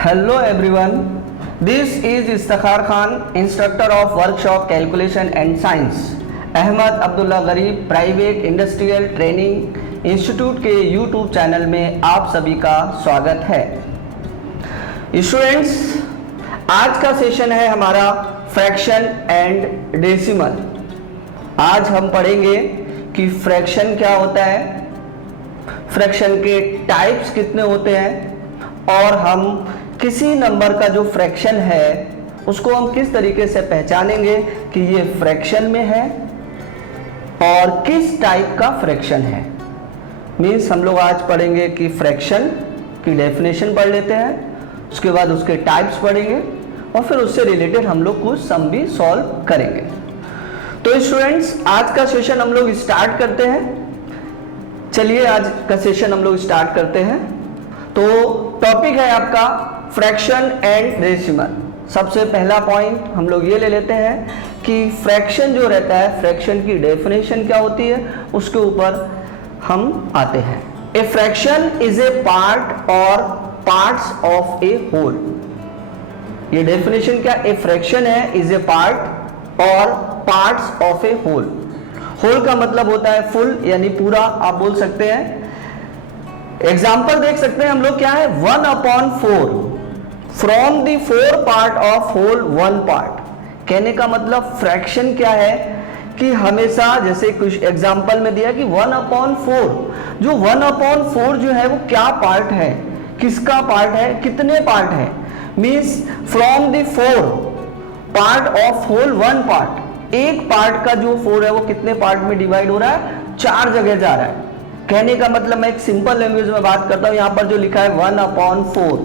Hello everyone, this is Istakhar Khan, instructor of workshop calculation and science, Ahmad Abdullah गरीब private industrial training institute के YouTube channel में आप सभी का स्वागत है। स्टूडेंट्स, आज का सेशन है हमारा फ्रैक्शन एंड डेसिमल। आज हम पढ़ेंगे कि फ्रैक्शन क्या होता है, फ्रैक्शन के टाइप्स कितने होते हैं और हम किसी नंबर का जो फ्रैक्शन है उसको हम किस तरीके से पहचानेंगे कि ये फ्रैक्शन में है और किस टाइप का फ्रैक्शन है। मीन्स हम लोग आज पढ़ेंगे कि फ्रैक्शन की डेफिनेशन पढ़ लेते हैं, उसके बाद उसके टाइप्स पढ़ेंगे और फिर उससे रिलेटेड हम लोग कुछ सम भी सॉल्व करेंगे। तो स्टूडेंट्स, आज का सेशन हम लोग स्टार्ट करते हैं। चलिए आज का सेशन हम लोग स्टार्ट करते हैं। तो टॉपिक है आपका फ्रैक्शन एंड डेसिमल। सबसे पहला पॉइंट हम लोग ये ले लेते हैं कि फ्रैक्शन जो रहता है, फ्रैक्शन की डेफिनेशन क्या होती है, उसके ऊपर हम आते हैं। A fraction is a part or parts of a whole. ये डेफिनेशन क्या, ए फ्रैक्शन है is a part or parts of a whole. Whole का मतलब होता है फुल, यानी पूरा आप बोल सकते हैं। एग्जाम्पल देख सकते हैं हम लोग, क्या है 1/4 from the 4 part of whole 1 part. कहने का मतलब फ्रैक्शन क्या है कि हमेशा, जैसे कुछ एग्जाम्पल में दिया कि 1/4, जो 1/4 जो है वो क्या पार्ट है, किसका पार्ट है, कितने पार्ट है। Means from the 4 part of whole 1 part, एक पार्ट का जो 4 है वो कितने पार्ट में डिवाइड हो रहा है, 4 जगह जा रहा है। कहने का मतलब मैं एक सिंपल लैंग्वेज में बात करता हूं, यहां पर जो लिखा है 1/4,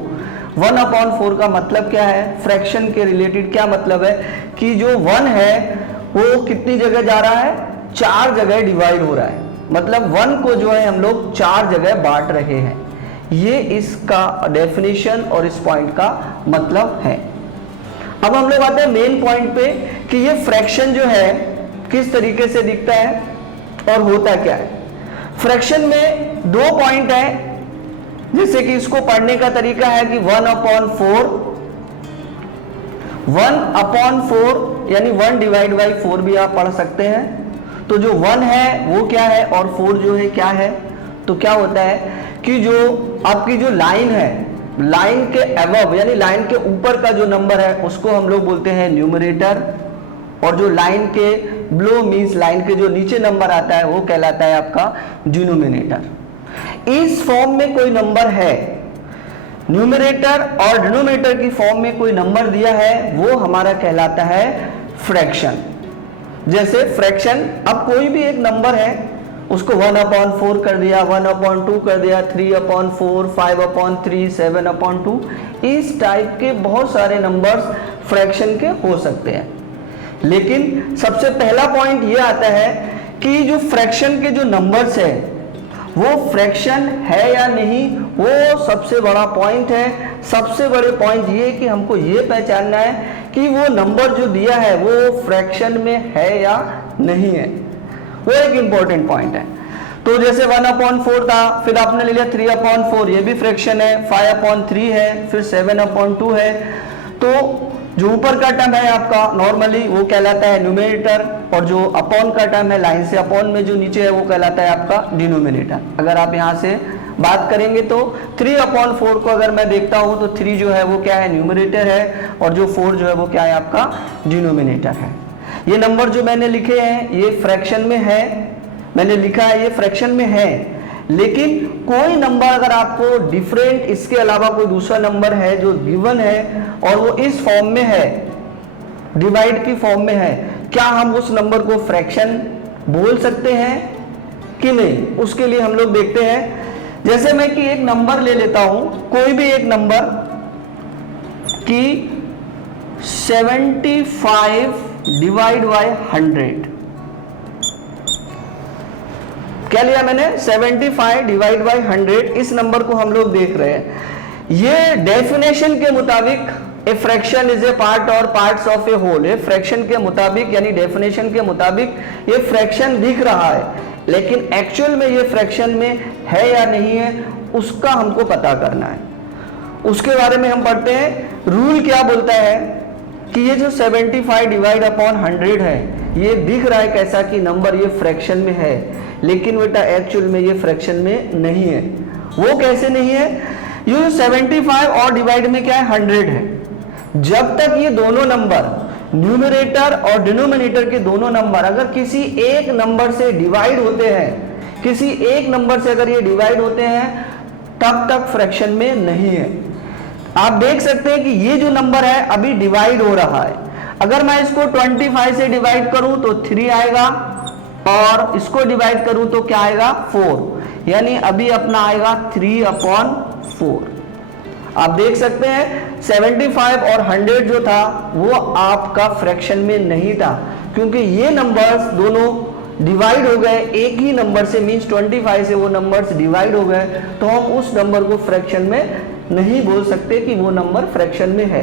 1/4 का मतलब क्या है, फ्रैक्शन के रिलेटेड क्या मतलब है कि जो 1 है वो कितनी जगह जा रहा है, 4 जगह डिवाइड हो रहा है। मतलब 1 को जो है हम लोग 4 जगह बांट रहे हैं। ये इसका डेफिनेशन और इस पॉइंट का मतलब है। अब हम लोग आते हैं मेन पॉइंट पे कि ये फ्रैक्शन जो है किस तरीके से दिखता है और होता क्या है। फ्रैक्शन में 2 पॉइंट है, जैसे कि इसको पढ़ने का तरीका है कि 1/4 यानी 1/4 भी आप पढ़ सकते हैं। तो जो 1 है वो क्या है और 4 जो है क्या है। तो क्या होता है कि जो आपकी जो लाइन है, लाइन के अबव यानी लाइन के ऊपर का जो नंबर है उसको हम लोग बोलते हैं न्यूमरेटर, और जो लाइन के बिलो मीन्स लाइन के जो नीचे नंबर आता है वो कहलाता है आपका डिनोमिनेटर। इस फॉर्म में कोई नंबर है, न्यूमरेटर और डिनोमिनेटर की फॉर्म में कोई नंबर दिया है, वो हमारा कहलाता है फ्रैक्शन। जैसे फ्रैक्शन, अब कोई भी एक नंबर है उसको 1/4 कर दिया, 1/2 कर दिया, 3/4, 5/3, 7/2, इस टाइप के बहुत सारे नंबर्स फ्रैक्शन के हो सकते हैं। लेकिन सबसे पहला पॉइंट ये आता है कि जो फ्रैक्शन के जो नंबर्स है वो फ्रैक्शन है या नहीं, वो सबसे बड़ा पॉइंट है। सबसे बड़े पॉइंट ये कि हमको ये पहचानना है कि वो नंबर जो दिया है वो फ्रैक्शन में है या नहीं है, वो एक इंपॉर्टेंट पॉइंट है। तो जैसे 1/4 था, फिर आपने ले लिया 3/4, ये भी फ्रैक्शन है, 5/3 है, फिर 7/2 है। तो जो ऊपर का टर्म है आपका नॉर्मली वो कहलाता है न्यूमरेटर, और जो अपॉन का टर्म है, लाइन से अपॉन में जो नीचे है वो कहलाता है आपका डिनोमिनेटर। अगर आप यहाँ से बात करेंगे तो 3/4 को अगर मैं देखता हूँ तो 3 जो है वो क्या है, न्यूमरेटर है, और जो 4 जो है वो क्या है, आपका डिनोमिनेटर है। ये नंबर जो मैंने लिखे हैं ये फ्रैक्शन में है, मैंने लिखा है ये फ्रैक्शन में है। लेकिन कोई नंबर अगर आपको डिफरेंट, इसके अलावा कोई दूसरा नंबर है जो गिवन है और वो इस फॉर्म में है, डिवाइड की फॉर्म में है, क्या हम उस नंबर को फ्रैक्शन बोल सकते हैं कि नहीं। उसके लिए हम लोग देखते हैं, जैसे मैं कि एक नंबर ले लेता हूं, कोई भी एक नंबर कि 75 डिवाइड बाय 100। क्या लिया मैंने, 75 डिवाइड बाय 100। इस नंबर को हम लोग देख रहे हैं। ये डेफिनेशन के मुताबिक a fraction is a part or parts of a whole. A fraction के मुताबिक यानी डेफिनेशन के मुताबिक ये फ्रैक्शन दिख रहा है, लेकिन एक्चुअल में ये फ्रैक्शन में है या नहीं है उसका हमको पता करना है। उसके बारे में हम पढ़ते हैं। रूल क्या बोलता है कि ये जो 75 डिवाइड अपॉन 100 है, ये दिख रहा है कैसा कि नंबर ये फ्रैक्शन में है, लेकिन बेटा एक्चुअल में ये फ्रैक्शन में नहीं है। वो कैसे नहीं है? ये जो 75 और डिवाइड में क्या है 100 है, जब तक ये दोनों नंबर न्यूमरेटर और डिनोमिनेटर के दोनों नंबर अगर किसी एक नंबर से डिवाइड होते हैं, किसी एक नंबर से अगर ये डिवाइड होते हैं, तब तक फ्रैक्शन में नहीं है। आप देख सकते हैं कि ये जो नंबर है अभी डिवाइड हो रहा है। अगर मैं इसको 25 से डिवाइड करूं तो 3 आएगा, और इसको डिवाइड करूं तो क्या आएगा 4, यानी अभी अपना आएगा 3/4। आप देख सकते हैं 75 और 100 जो था वो आपका फ्रैक्शन में नहीं था, क्योंकि ये नंबर्स दोनों डिवाइड हो गए एक ही नंबर से, मींस 25 से वो नंबर्स डिवाइड हो गए, तो हम उस नंबर को फ्रैक्शन में नहीं बोल सकते कि वो नंबर फ्रैक्शन में है।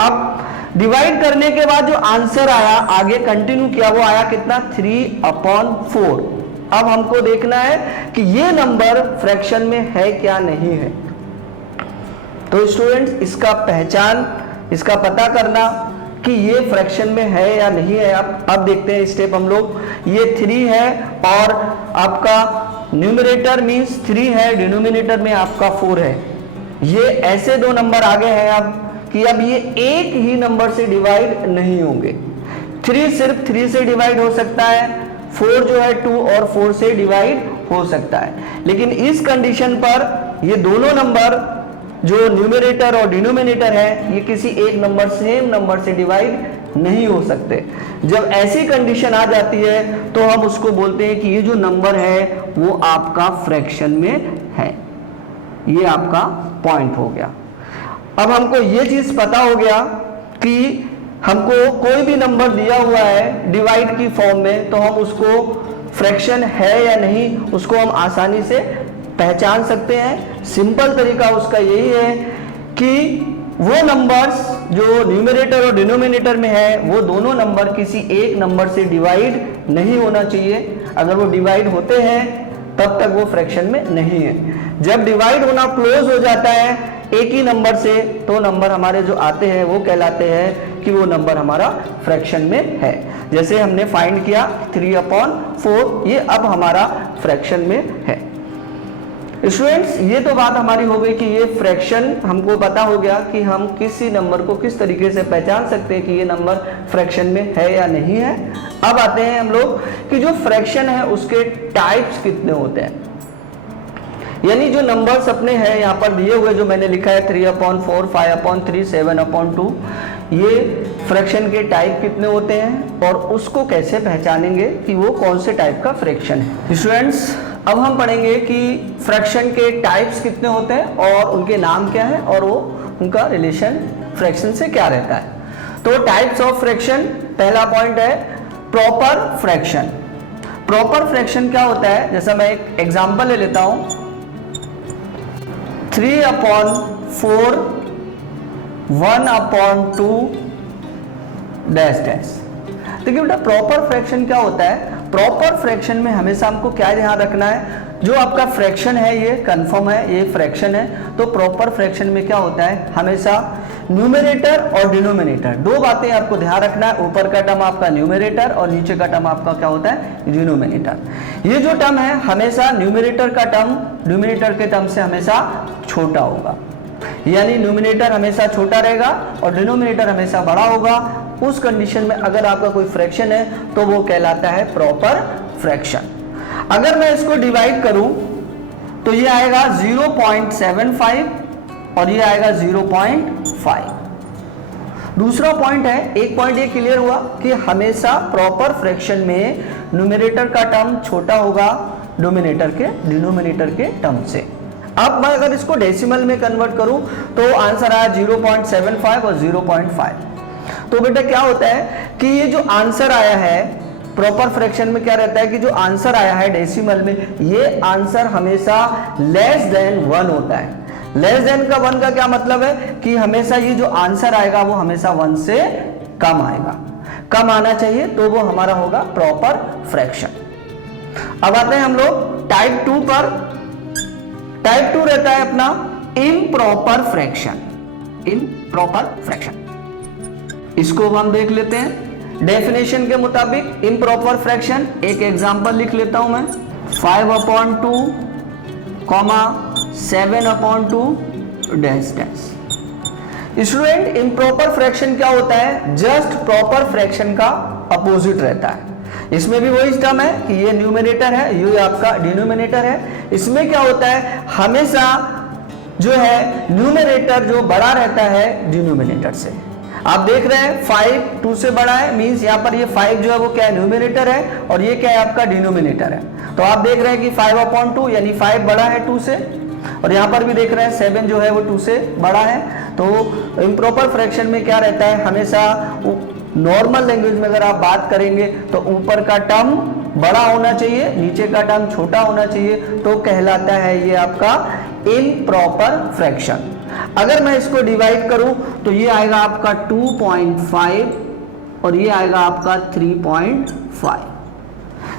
अब डिवाइड करने के बाद जो आंसर आया, आगे कंटिन्यू किया, वो आया कितना 3/4। अब हमको देखना है कि ये नंबर फ्रैक्शन में है क्या नहीं है। तो स्टूडेंट्स, इसका पहचान, इसका पता करना कि ये फ्रैक्शन में है या नहीं है, अब देखते हैं स्टेप हम लोग। ये 3 है और आपका न्यूमरेटर मींस 3 है, डिनोमिनेटर में आपका 4 है। ये ऐसे दो नंबर आगे हैं अब कि अब ये एक ही नंबर से डिवाइड नहीं होंगे। 3 सिर्फ 3 से डिवाइड हो सकता है, 4 जो है 2 और 4 से डिवाइड हो सकता है, लेकिन इस कंडीशन पर ये दोनों नंबर जो न्यूमरेटर और डिनोमिनेटर है, ये किसी एक नंबर सेम नंबर से डिवाइड नहीं हो सकते। जब ऐसी कंडीशन आ जाती है तो हम उसको बोलते हैं कि ये जो नंबर है वो आपका फ्रैक्शन में है। ये आपका पॉइंट हो गया। अब हमको ये चीज पता हो गया कि हमको कोई भी नंबर दिया हुआ है डिवाइड की फॉर्म में, तो हम उसको फ्रैक्शन है या नहीं उसको हम आसानी से पहचान सकते हैं। सिंपल तरीका उसका यही है कि वो नंबर्स जो न्यूमरेटर और डिनोमिनेटर में है, वो दोनों नंबर किसी एक नंबर से डिवाइड नहीं होना चाहिए। अगर वो डिवाइड होते हैं तब तक वो फ्रैक्शन में नहीं है। जब डिवाइड होना क्लोज हो जाता है एक ही नंबर से, तो नंबर हमारे जो आते हैं वो कहलाते हैं कि वो नंबर हमारा फ्रैक्शन में है। जैसे हमने फाइंड किया 3/4, ये अब हमारा फ्रैक्शन में है। स्टूडेंट्स, ये तो बात हमारी हो गई कि ये फ्रैक्शन, हमको पता हो गया कि हम किसी नंबर को किस तरीके से पहचान सकते हैं कि ये नंबर फ्रैक्शन में है या नहीं है। अब आते हैं हम लोग कि जो फ्रैक्शन है उसके टाइप्स कितने होते हैं, यानी जो नंबर्स अपने हैं यहाँ पर दिए हुए, जो मैंने लिखा है 3/4, 5/3, 7/2, ये फ्रैक्शन के टाइप कितने होते हैं और उसको कैसे पहचानेंगे कि वो कौन से टाइप का फ्रैक्शन है। स्टूडेंट्स, अब हम पढ़ेंगे कि फ्रैक्शन के टाइप्स कितने होते हैं और उनके नाम क्या है और वो उनका रिलेशन फ्रैक्शन से क्या रहता है। तो टाइप्स ऑफ फ्रैक्शन, पहला पॉइंट है प्रॉपर फ्रैक्शन। प्रॉपर फ्रैक्शन क्या होता है, जैसा मैं एक एग्जांपल ले लेता हूं, 3/4, 1/2 डैश डैश। देखिए बेटा, प्रॉपर फ्रैक्शन क्या होता है। प्रॉपर फ्रैक्शन में हमेशा हमको क्या ध्यान रखना है, जो आपका फ्रैक्शन है ये कंफर्म है, ये फ्रैक्शन है, तो प्रॉपर फ्रैक्शन में क्या होता है, हमेशा न्यूमरेटर और डिनोमिनेटर, दो बातें आपको ध्यान रखना है। ऊपर का टर्म आपका न्यूमरेटर और नीचे का टर्म आपका क्या होता है, डिनोमिनेटर। ये जो टर्म है हमेशा न्यूमरेटर का टर्म डिनोमिनेटर के टर्म से हमेशा छोटा होगा, यानी न्यूमरेटर हमेशा छोटा रहेगा और डिनोमिनेटर हमेशा बड़ा होगा। उस कंडीशन में अगर आपका कोई फ्रैक्शन है तो वो कहलाता है प्रॉपर फ्रैक्शन। अगर मैं इसको डिवाइड करूं तो ये आएगा 0.75 और ये आएगा 0.5। दूसरा पॉइंट है, एक पॉइंट ये क्लियर हुआ कि हमेशा प्रॉपर फ्रैक्शन में न्यूमरेटर का टर्म छोटा होगा डिनोमिनेटर के टर्म से। अब मैं अगर इसको डेसिमल में कन्वर्ट करूं तो आंसर आया 0.75 और 0.5। तो बेटा क्या होता है कि ये जो आंसर आया है प्रॉपर फ्रैक्शन में क्या रहता है कि जो आंसर आया है डेसिमल में, ये आंसर हमेशा लेस देन 1 होता है। लेस देन का 1 का क्या मतलब है कि हमेशा ये जो आंसर आएगा वो हमेशा 1 से कम आएगा, कम आना चाहिए, तो वो हमारा होगा प्रॉपर फ्रैक्शन। अब आते हैं हम लोग टाइप 2 पर। टाइप 2 रहता है अपना इम्प्रॉपर फ्रैक्शन, इम्प्रॉपर फ्रैक्शन। इसको हम देख लेते हैं डेफिनेशन के मुताबिक। इम्प्रॉपर फ्रैक्शन, एक एग्जांपल लिख लेता हूं मैं, 5/2, 7/2 dash dash. Student, improper fraction क्या होता है? जस्ट प्रॉपर फ्रैक्शन का अपोजिट रहता है। इसमें भी वही टर्म है कि ये न्यूमरेटर है, ये आपका डिनोमिनेटर है। इसमें क्या होता है, हमेशा जो है न्यूमरेटर जो बड़ा रहता है डिनोमिनेटर से। आप देख रहे हैं 5 2 से बड़ा है, मींस यहाँ पर ये 5 जो है वो क्या है, न्यूमरेटर है, और ये क्या है, आपका डिनोमिनेटर है। तो आप देख रहे हैं कि 5/2 यानी 5 बड़ा है 2 से, और यहाँ पर भी देख रहे हैं 7 जो है वो 2 से बड़ा है। तो इम्प्रॉपर फ्रैक्शन में क्या रहता है, हमेशा नॉर्मल लैंग्वेज में अगर आप बात करेंगे तो ऊपर का टर्म बड़ा होना चाहिए, नीचे का टर्म छोटा होना चाहिए, तो कहलाता है ये आपका इम्प्रॉपर फ्रैक्शन। अगर मैं इसको डिवाइड करूं तो ये आएगा आपका 2.5 और ये आएगा आपका 3.5।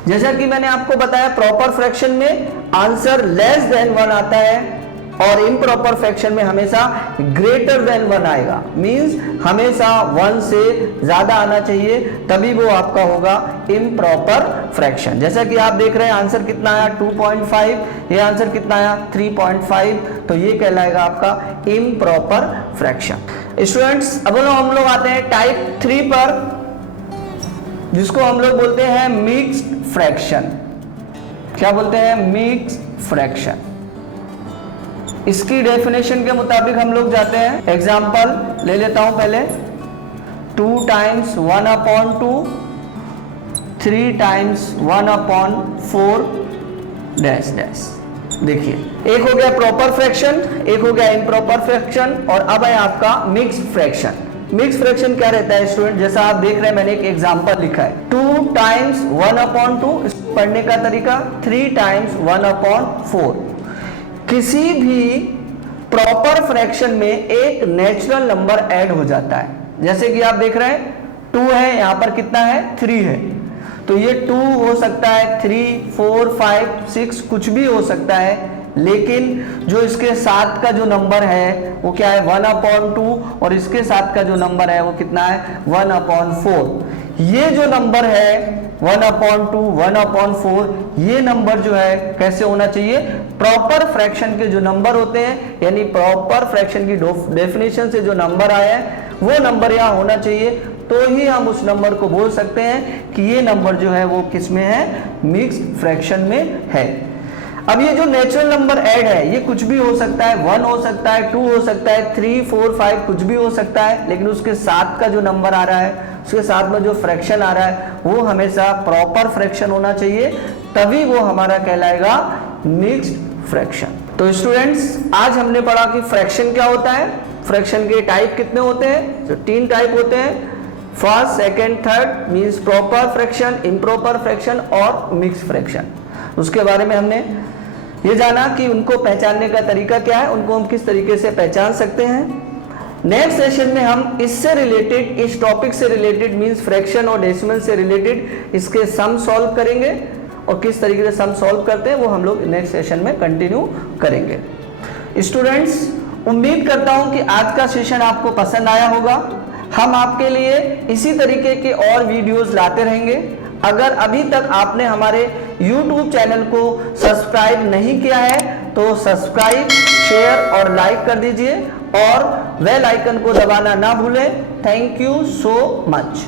जैसा कि मैंने आपको बताया, प्रॉपर फ्रैक्शन में आंसर लेस देन 1 आता है और इम्प्रॉपर फ्रैक्शन में हमेशा ग्रेटर देन 1 आएगा। मींस हमेशा 1 से ज्यादा आना चाहिए, तभी वो आपका होगा इम्प्रॉपर फ्रैक्शन। जैसा कि आप देख रहे हैं आंसर कितना आया 2.5, ये आंसर कितना आया 3.5, तो ये कहलाएगा आपका इम्प्रॉपर फ्रैक्शन। स्टूडेंट्स, अब हम लोग आते हैं टाइप 3 पर, जिसको हम लोग बोलते हैं मिक्स्ड फ्रैक्शन। क्या बोलते हैं? Mixed fraction. इसकी डेफिनेशन के मुताबिक हम लोग जाते हैं। एग्जाम्पल ले लेता हूं पहले, 2 × 1/2, 3 × 1/4 डैश डैश। देखिए, एक हो गया प्रॉपर फ्रैक्शन, एक हो गया इम्प्रॉपर फ्रैक्शन, और अब है आपका मिक्स्ड फ्रैक्शन। मिक्स्ड फ्रैक्शन क्या रहता है स्टूडेंट? जैसा आप देख रहे हैं, मैंने एक एग्जांपल लिखा है, 2 × 1/2, पढ़ने का तरीका 3 × 1/4। किसी भी प्रॉपर फ्रैक्शन में एक नेचुरल नंबर ऐड हो जाता है। जैसे कि आप देख रहे हैं 2 है, यहां पर कितना है 3 है, तो ये 2 हो सकता है, 3 4 5 6 कुछ भी हो सकता है, लेकिन जो इसके साथ का जो नंबर है वो क्या है 1/2, और इसके साथ का जो नंबर है वो कितना है 1/4। ये जो नंबर है 1/2 1/4, ये नंबर जो है कैसे होना चाहिए? प्रॉपर फ्रैक्शन के जो नंबर होते हैं, यानी प्रॉपर फ्रैक्शन की डेफिनेशन से जो नंबर आया है वो नंबर यहाँ होना चाहिए, तो ही हम उस नंबर को बोल सकते हैं कि ये नंबर जो है वो किस में है? मिक्स्ड फ्रैक्शन में है। अब ये जो नेचुरल नंबर ऐड है, ये कुछ भी हो सकता है, 1 हो सकता है, 2 हो सकता है, 3 4 5 कुछ भी हो सकता है, लेकिन उसके साथ का जो नंबर आ रहा है, उसके साथ में जो फ्रैक्शन आ रहा है, वो हमेशा प्रॉपर फ्रैक्शन होना चाहिए, तभी वो हमारा कहलाएगा मिक्स्ड फ्रैक्शन। तो स्टूडेंट्स, आज हमने पढ़ा कि फ्रैक्शन क्या होता है, फ्रैक्शन के टाइप कितने होते हैं। तो 3 टाइप होते हैं, first, second, third, means proper fraction, improper fraction और मिक्स्ड फ्रैक्शन। उसके बारे में हमने ये जाना कि उनको पहचानने का तरीका क्या है, उनको हम किस तरीके से पहचान सकते हैं। नेक्स्ट सेशन में हम इससे रिलेटेड, इस टॉपिक से रिलेटेड, मींस फ्रैक्शन और डेसिमल से रिलेटेड इसके सम सॉल्व करेंगे, और किस तरीके से सम सॉल्व करते हैं वो हम लोग नेक्स्ट सेशन में कंटिन्यू करेंगे। स्टूडेंट्स, उम्मीद करता हूं कि आज का सेशन आपको पसंद आया होगा। हम आपके लिए इसी तरीके के और वीडियोस लाते रहेंगे। अगर अभी तक आपने हमारे YouTube चैनल को सब्सक्राइब नहीं किया है तो सब्सक्राइब, शेयर और लाइक कर दीजिए, और बेल आइकन को दबाना ना भूलें। Thank you so much.